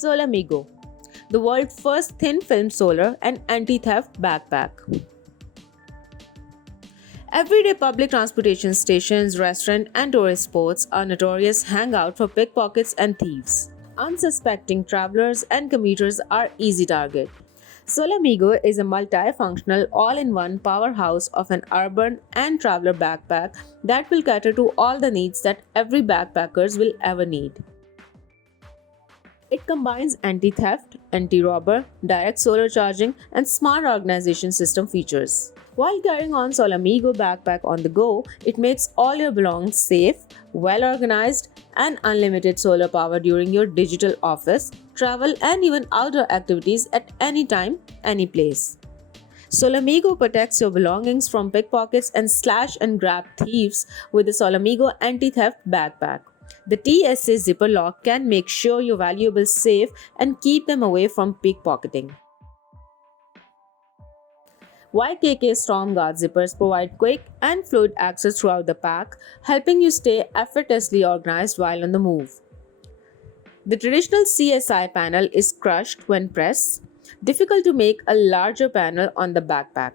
Solamigo, the world's first thin film solar and anti-theft backpack. Everyday public transportation stations, restaurants, and tourist spots are notorious hangout for pickpockets and thieves. Unsuspecting travelers and commuters are easy target. Solamigo is a multifunctional, all-in-one powerhouse of an urban and traveler backpack that will cater to all the needs that every backpackers will ever need. It combines anti-theft, anti-robber, direct solar charging, and smart organization system features. While carrying on Solamigo backpack on the go, it makes all your belongings safe, well organized, and unlimited solar power during your digital office, travel, and even outdoor activities at any time, any place. Solamigo protects your belongings from pickpockets and slash and grab thieves with the Solamigo anti-theft backpack. The TSA zipper lock can make sure your valuables safe and keep them away from pickpocketing. YKK Storm Guard zippers provide quick and fluid access throughout the pack, helping you stay effortlessly organized while on the move. The traditional CSI panel is crushed when pressed, difficult to make a larger panel on the backpack.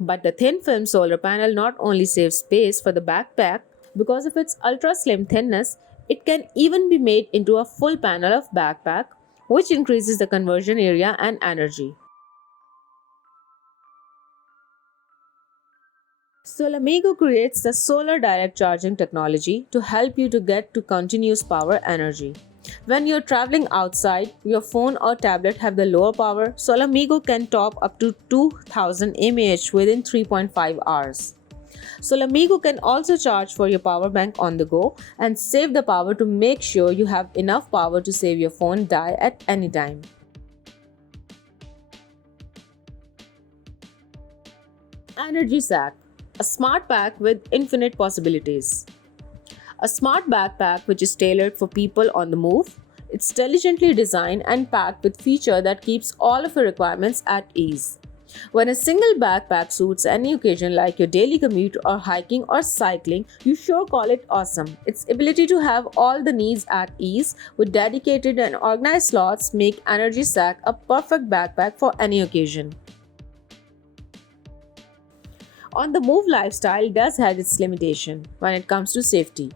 But the thin film solar panel not only saves space for the backpack, because of its ultra slim thinness, it can even be made into a full panel of backpack, which increases the conversion area and energy. Solamigo creates the solar direct charging technology to help you to get to continuous power energy. When you're traveling outside, your phone or tablet have the lower power, Solamigo can top up to 2000 mAh within 3.5 hours. Solamigo can also charge for your power bank on the go and save the power to make sure you have enough power to save your phone die at any time. Energy Sack, a smart pack with infinite possibilities. A smart backpack which is tailored for people on the move. It's intelligently designed and packed with feature that keeps all of your requirements at ease. When a single backpack suits any occasion like your daily commute or hiking or cycling, you sure call it awesome. Its ability to have all the needs at ease with dedicated and organized slots make Energy Sack a perfect backpack for any occasion. On the move lifestyle does have its limitation when it comes to safety.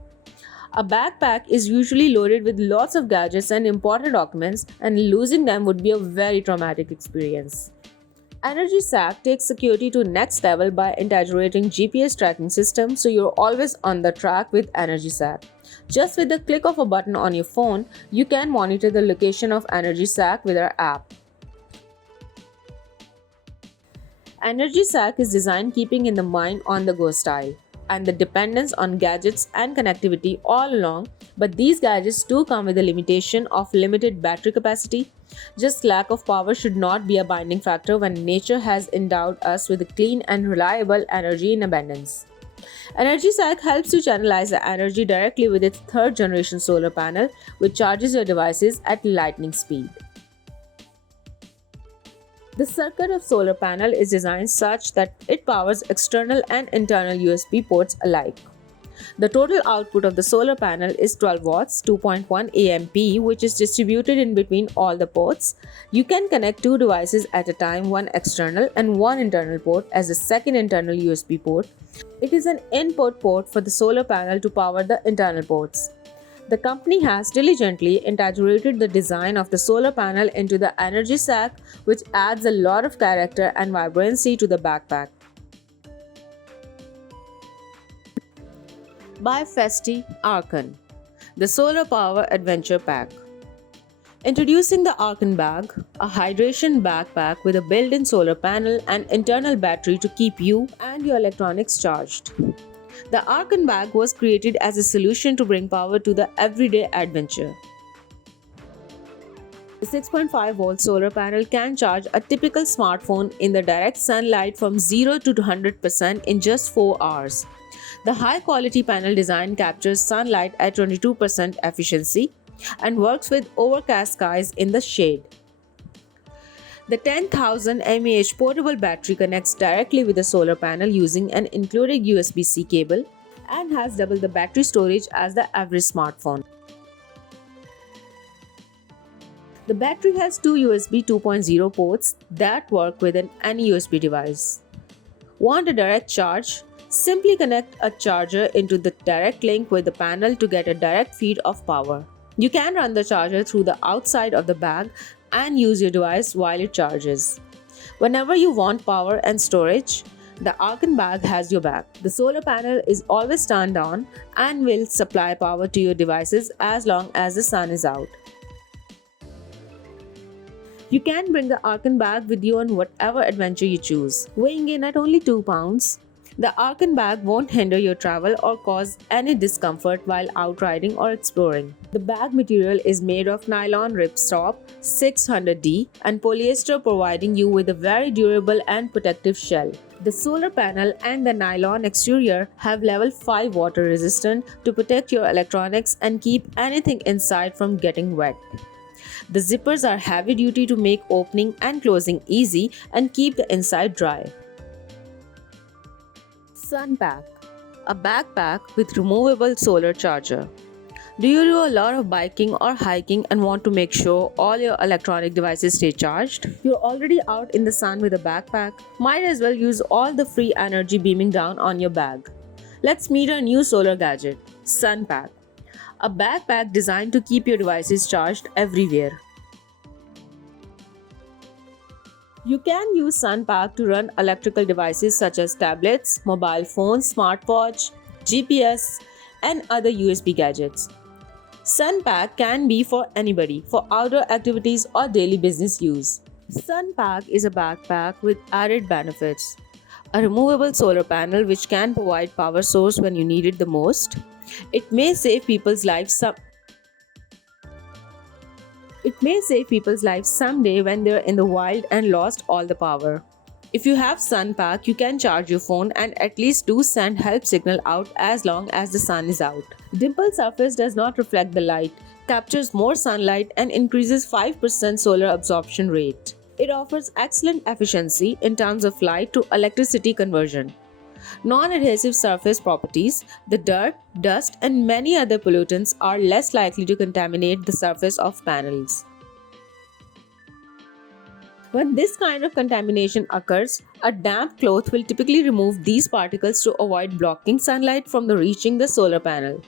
A backpack is usually loaded with lots of gadgets and important documents, and losing them would be a very traumatic experience. Energy Sack takes security to next level by integrating GPS tracking system so you're always on the track with Energy Sack. Just with the click of a button on your phone, you can monitor the location of Energy Sack with our app. Energy Sack is designed keeping in the mind on the go style and the dependence on gadgets and connectivity all along, but these gadgets do come with a limitation of limited battery capacity. Just lack of power should not be a binding factor when nature has endowed us with clean and reliable energy in abundance. Energy Sack helps you channelize the energy directly with its third generation solar panel, which charges your devices at lightning speed. The circuit of solar panel is designed such that it powers external and internal USB ports alike. The total output of the solar panel is 12 watts, 2.1 AMP, which is distributed in between all the ports. You can connect two devices at a time, one external and one internal port as the second internal USB port. It is an input port for the solar panel to power the internal ports. The company has diligently integrated the design of the solar panel into the Energy Sack, which adds a lot of character and vibrancy to the backpack. By Festi Arkan, the Solar Power Adventure Pack. Introducing the Arkan Bag, a hydration backpack with a built-in solar panel and internal battery to keep you and your electronics charged. The Arkan Bag was created as a solution to bring power to the everyday adventure. The 6.5-volt solar panel can charge a typical smartphone in the direct sunlight from 0 to 100% in just 4 hours. The high-quality panel design captures sunlight at 22% efficiency and works with overcast skies in the shade. The 10,000 mAh portable battery connects directly with the solar panel using an included USB-C cable and has double the battery storage as the average smartphone. The battery has two USB 2.0 ports that work with any USB device. Want a direct charge? Simply connect a charger into the direct link with the panel to get a direct feed of power. You can run the charger through the outside of the bag and use your device while it charges. Whenever you want power and storage, the Arkan bag has your back. The solar panel is always turned on and will supply power to your devices as long as the sun is out. You can bring the Arkan bag with you on whatever adventure you choose. Weighing in at only 2 pounds, the Arkan bag won't hinder your travel or cause any discomfort while out riding or exploring. The bag material is made of nylon ripstop 600D and polyester, providing you with a very durable and protective shell. The solar panel and the nylon exterior have level 5 water resistant to protect your electronics and keep anything inside from getting wet. The zippers are heavy duty to make opening and closing easy and keep the inside dry. Sun Pack, a backpack with removable solar charger. Do you do a lot of biking or hiking and want to make sure all your electronic devices stay charged? You're already out in the sun with a backpack. Might as well use all the free energy beaming down on your bag. Let's meet a new solar gadget, Sun Pack, a backpack designed to keep your devices charged everywhere. You can use Sun Pack to run electrical devices such as tablets, mobile phones, smartwatch, GPS, and other USB gadgets. Sun Pack can be for anybody, for outdoor activities or daily business use. Sun Pack is a backpack with added benefits. A removable solar panel which can provide power source when you need it the most. It may save people's lives someday when they're in the wild and lost all the power. If you have Sun Pack, you can charge your phone and at least do send help signal out as long as the sun is out. Dimple surface does not reflect the light, captures more sunlight and increases 5% solar absorption rate. It offers excellent efficiency in terms of light to electricity conversion. Non-adhesive surface properties, the dirt, dust, and many other pollutants are less likely to contaminate the surface of panels. When this kind of contamination occurs, a damp cloth will typically remove these particles to avoid blocking sunlight from reaching the solar panel.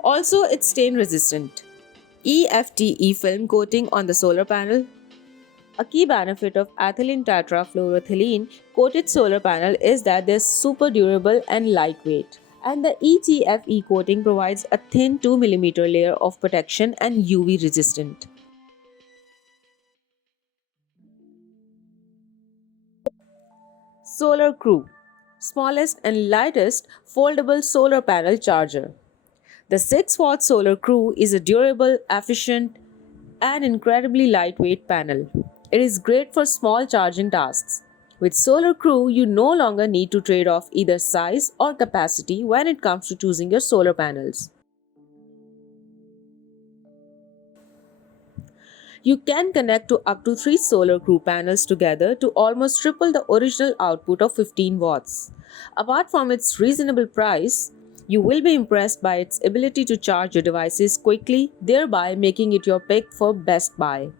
Also, it's stain resistant. EFTE film coating on the solar panel. A key benefit of ethylene tetrafluoroethylene coated solar panel is that they're super durable and lightweight. And the ETFE coating provides a thin 2mm layer of protection and UV resistant. Solar Crew, smallest and lightest foldable solar panel charger. The 6-watt Solar Crew is a durable, efficient, and incredibly lightweight panel. It is great for small charging tasks. With Solar Crew, you no longer need to trade off either size or capacity when it comes to choosing your solar panels. You can connect to up to 3 Solar Crew panels together to almost triple the original output of 15 watts. Apart from its reasonable price, you will be impressed by its ability to charge your devices quickly, thereby making it your pick for best buy.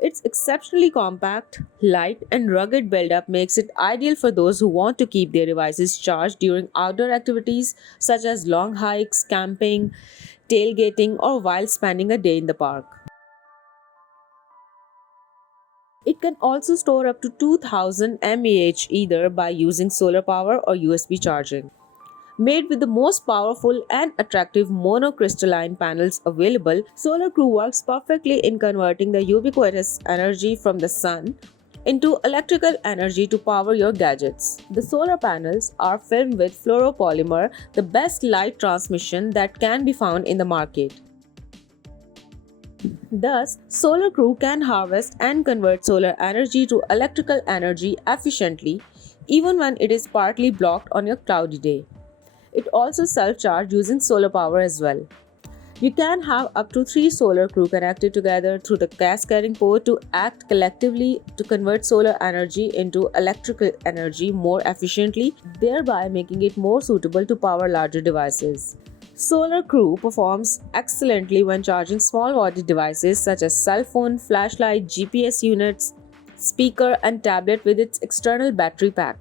Its exceptionally compact, light, and rugged build-up makes it ideal for those who want to keep their devices charged during outdoor activities such as long hikes, camping, tailgating, or while spending a day in the park. It can also store up to 2000 mAh either by using solar power or USB charging. Made with the most powerful and attractive monocrystalline panels available, Solar Crew works perfectly in converting the ubiquitous energy from the sun into electrical energy to power your gadgets. The solar panels are filmed with fluoropolymer, the best light transmission that can be found in the market. Thus, Solar Crew can harvest and convert solar energy to electrical energy efficiently, even when it is partly blocked on a cloudy day. It also self-charges using solar power as well. You can have up to 3 Solar Crew connected together through the cascading port to act collectively to convert solar energy into electrical energy more efficiently, thereby making it more suitable to power larger devices. Solar Crew performs excellently when charging small body devices such as cell phone, flashlight, GPS units, speaker, and tablet with its external battery pack.